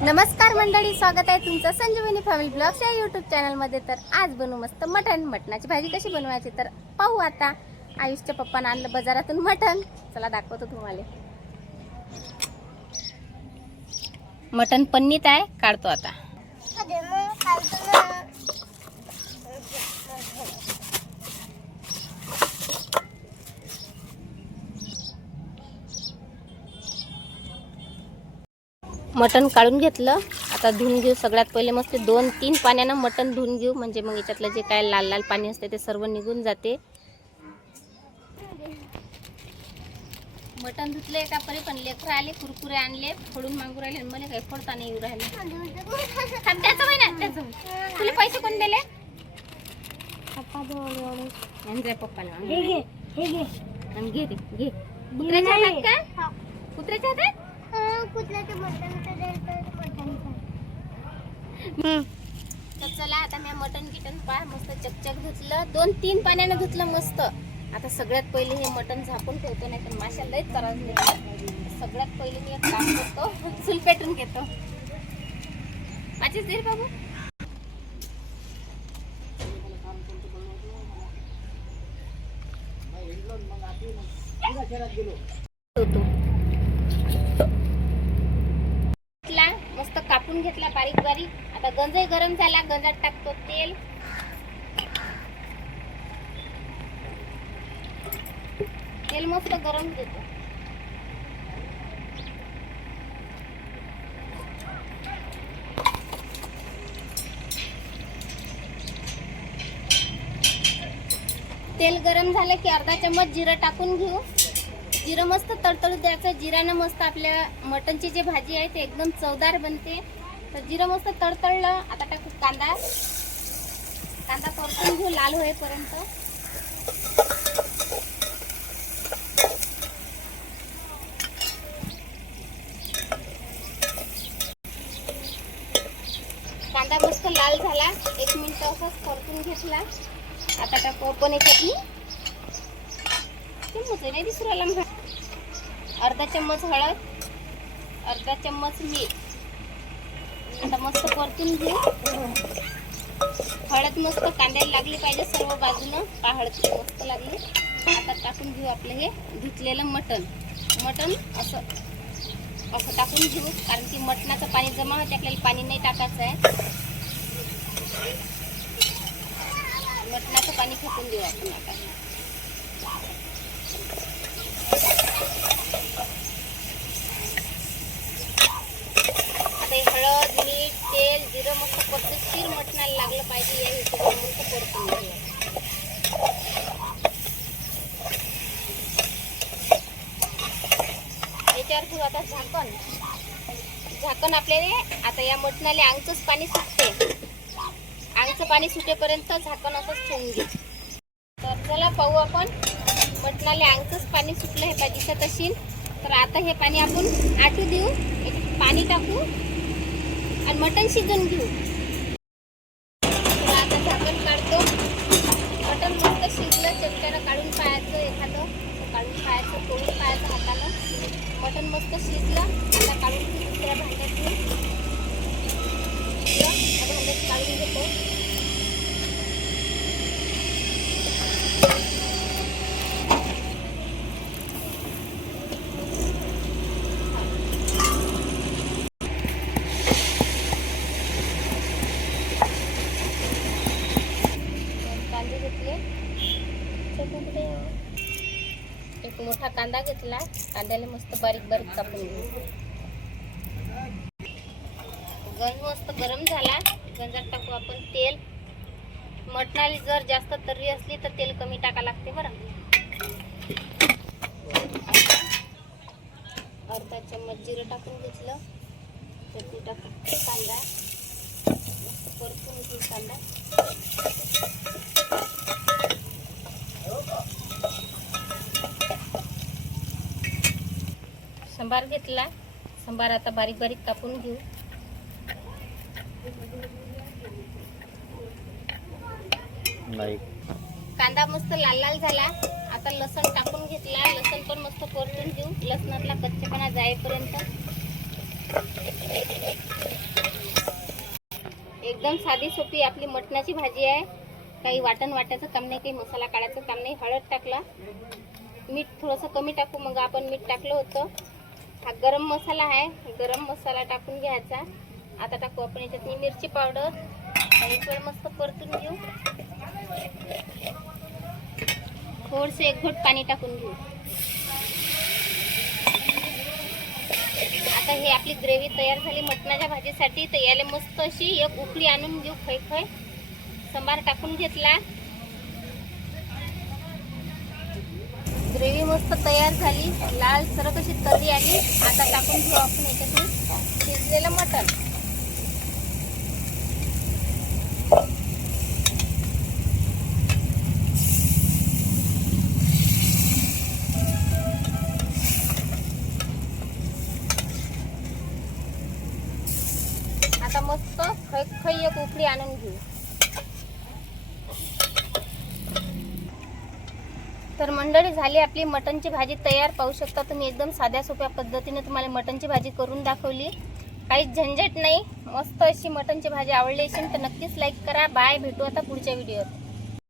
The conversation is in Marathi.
नमस्कार मंडळी, स्वागत आहे तुमचं संजीवनी फॅमिली ब्लॉग्स या यूट्यूब चॅनलमध्ये. तर आज बनवू मस्त मटणाची भाजी. कशी बनवायची तर पाहू आता. आयुषच्या पप्पानं आणलं बाजारातून मटण. चला दाखवतो तुम्हाला. मटण पन्नीत आहे, काढतो आता. मटण काढून घेतलं. आता धुवून घेऊ. सगळ्यात पहिले मस्त 2-3 पाण्यानं मटण धुवून घेऊ, म्हणजे मग याच्यातलं जे काय लाल लाल पाणी असते ते सर्व निघून जाते. मटण धुतले एका परी, पण लेकरं आले, कुरकुरे आणले, फोडून मागू राहिले. मला काही फोडता नाही येऊ राहिले. त्याचं महिना त्याचं तुला पैसे कोण दिले? पप्पाला घे घे. कुत्र्याच्या हातात का? कुत्र्याच्या हातात तर चला आता मी मटण गिटन पहा मस्त चकचक धुतलं. 2-3 पाण्यानं धुतलं मस्त. आता सगळ्यात पहिले हे मटण झाकून ठेवतो, नाही तर माशाला लयच त्रास देतो. सगळ्यात पहिले मी एक काम करतो, चूल पेटून घेतो. माझीच दे बाबू. मस्त कापून घेतला बारीक बारीक. आता गंजही गरम झाला, गंजात टाकतो तेल. तेल मस्त गरम देतो. तेल गरम झालं की अर्धा चम्मच जिरं टाकून घेऊ. जिरं मस्त तडतडू द्यायचं. जिऱ्यानं मस्त आपल्या मटणची जी भाजी आहे ते एकदम चवदार बनते. तर जिरं मस्त तडतडलं. आता टाकू कांदा. कांदा परतून घेऊ लाल होईपर्यंत. कांदा मस्त लाल झाला. 1 मिनिट असंच परतून घेतला. आता टाकू आपण चटणी. नाही दिसू अर्धा चम्मच हळद, अर्धा चम्मच मीठ. आता मस्त परतून घेऊ. हळद मस्त कांद्याला लागली पाहिजे सर्व बाजूनं. का हळद मस्त लागली. आता टाकून घेऊ आपलं हे धुतलेलं मटण. असं टाकून घेऊ, कारण की मटणाचं पाणी जमा होते. आपल्याला पाणी नाही टाकायचं आहे. मटणाचं पाणी फेकून देऊ आपण आता. हळद, मीठ, तेल, जिरं मस्त पद्धतशीर मटणाला लागलं पाहिजे. या हिशोबाने मस्त परतून घेऊ. याच्यावर घेऊ आता झाकण आपल्याला. आता या मटणाला अंगचंच पाणी सुटते. अंगचं पाणी सुटेपर्यंत झाकण असंच ठेवून घेऊ. तर चला पाहू आपण. मटणाला अंगचंच पाणी सुटलं हे पाहिजे तशी. तर आता हे पाणी आपण आटू देऊ. पाणी टाकू आणि मटण शिजवून घेऊ. आता झाकण काढतो. मटण मस्त शिजलं. चमच्यानं काढून पाहायचं, एखादं काढून पाहायचं, तोडून पाहायचं हातानं. मटण मस्त शिजलं. आता काढून घेऊ दुसऱ्या भांड्यात. भांड्यात काढून घेतो. एक मोठा कांदा घेतला. कांद्याला मस्त बारीक बारीक कापून घेऊ. गंज मस्त गरम झाला. गंजात टाकू आपण तेल. मटणाला जर जास्त तर्री असली तर तेल कमी टाका लागते बरं. अर्धा चम्मच जिरं टाकून घेतलं. चटणी टाकून कांदा मस्त परतून घेऊ. कांदा सांबार घेतला. सांबार आता बारीक बारीक कापून घेऊ. कांदा मस्त लाल लाल झाला. आता लसण टाकून घेतला. लसण पण मस्त परतून घेऊ. लसणातला कच्चेपणा जाईपर्यंत. एकदम साधी सोपी आपली मटणाची भाजी आहे. काही वाटण वाटायचं काम नाही, काही मसाला काढायचं काम नाही. हळद टाकला, मीठ थोडंसं कमी टाकू, मग आपण मीठ टाकलं होतं. हा गरम मसाला आहे, गरम मसाला टाकून घ्यायचा. आता टाकू आपण याच्यात मिरची पावडर. एक वेळ मस्त परतून घेऊ. थोडंसं एक घोट पाणी टाकून घेऊ. आता हे आपली ग्रेव्ही तयार झाली मटणाच्या भाजीसाठी. तर याला मस्त अशी एक उकळी आणून घेऊ. खै सांबार टाकून घेतला. ग्रेव्ही मस्त तयार झाली, लाल सरक अशी तर्री आली. आता टाकून घेऊ आपण याच्यातून शिजलेलं मटण. आता मस्त खै एक उकळी आणून घेऊ. तर मंडळी झाली आपली मटणची भाजी तयार. पाहू शकता तुम्ही, एकदम साध्या सोप्या पद्धतीने तुम्हाला मटणची भाजी करून दाखवली. काहीच झंझट नाही. मस्त अशी मटणची भाजी आवडली असेल तर नक्कीच लाईक करा. बाय, भेटू आता पुढच्या व्हिडिओत.